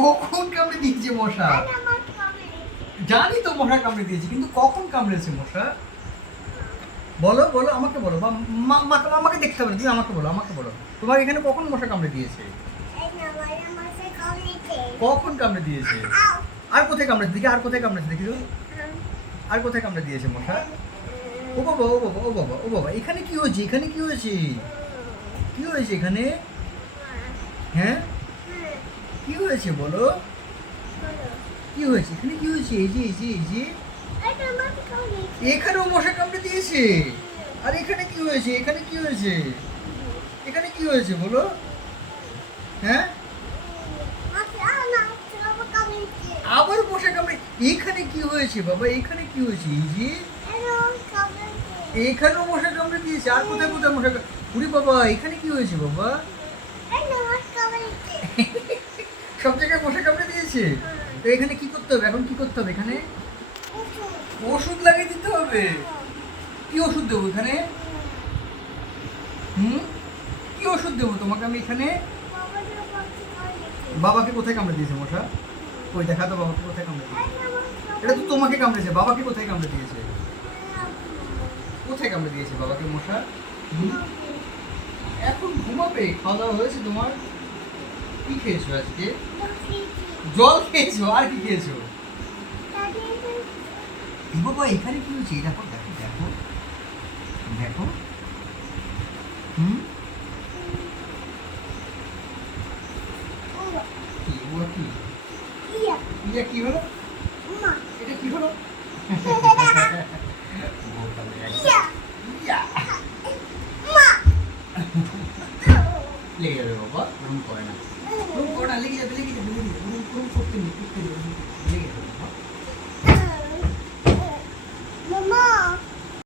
কখন কামড়ে দিয়েছে মশা? জানি তো মশা কামড়ে দিয়েছে, কিন্তু কখন কামড়েছে মশা? বলো বলো, আমাকে বলো, আমাকে দেখতে হবে না, তুমি আমাকে বলো, আমাকে বলো, তোমার এখানে কখন মশা কামড়ে দিয়েছে? কখন কামড়ে দিয়েছে? আর কোথায় কামড়েছে দেখি, আর কোথায় কামড়েছে দেখি তো, আর কোথায় কামড়ে দিয়েছে মশা? ও বাবা ও বাবা ও বাবা ও বাবা, এখানে কি হয়েছে? এখানে কি হয়েছে? কি হয়েছে এখানে? হ্যাঁ, কি হয়েছে বলো? কি হয়েছে এখানে? কি হয়েছে? এই যে এই যে এই যে এখানেও মশা কামড়ে দিয়েছে। আর এখানে কি হয়েছে? এখানে কি হয়েছে? এখানে কি হয়েছে বলো? হ্যাঁ, আবার মশা কামড়ে। এখানে কি হয়েছে বাবা? এখানে কি হয়েছে? এই যে এখানেও মশা কামড়ে দিয়েছে। আর কোথায় কোথায় মশা উড়ি বাবা, এখানে কি হয়েছে বাবা? সব জায়গায় মশা কামড়ে দিয়েছে। তো এখানে কি করতে হবে এখন? কি করতে হবে এখানে? ওষুধ লাগিয়ে দিতে হবে। কি ওষুধ দেবো এখানে? কি ওষুধ দেবো তোমাকে আমি এখানে? বাবাকে কোথায় কামড়ে দিয়েছে মশা? ওই দেখা তো, বাবাকে কোথায় কামড়ে দিয়েছে? এটা তো তোমাকে কামড়েছে। বাবাকে কোথায় কামড়ে দিয়েছে? কোথায় কামড়ে দিয়েছে বাবাকে মশা? এখন ঘুমাবে? খাওয়া দাওয়া হয়েছে তোমার? কি খেয়েছো আজকে? জল খেয়েছো? আর কি খেয়েছো? এ বাবা, এখানে কি হয়েছে? দেখো দেখো দেখো দেখো। কি ওরা কি? ইয়া কি হলো? এটা কি হলো? লেগে যাবে বাবা, ওরকম করে না, ওরকম করে না, লেগে যাবে লেগে যাবে লেগে যাবে, ওরকম করতে নেই, করতে নেই।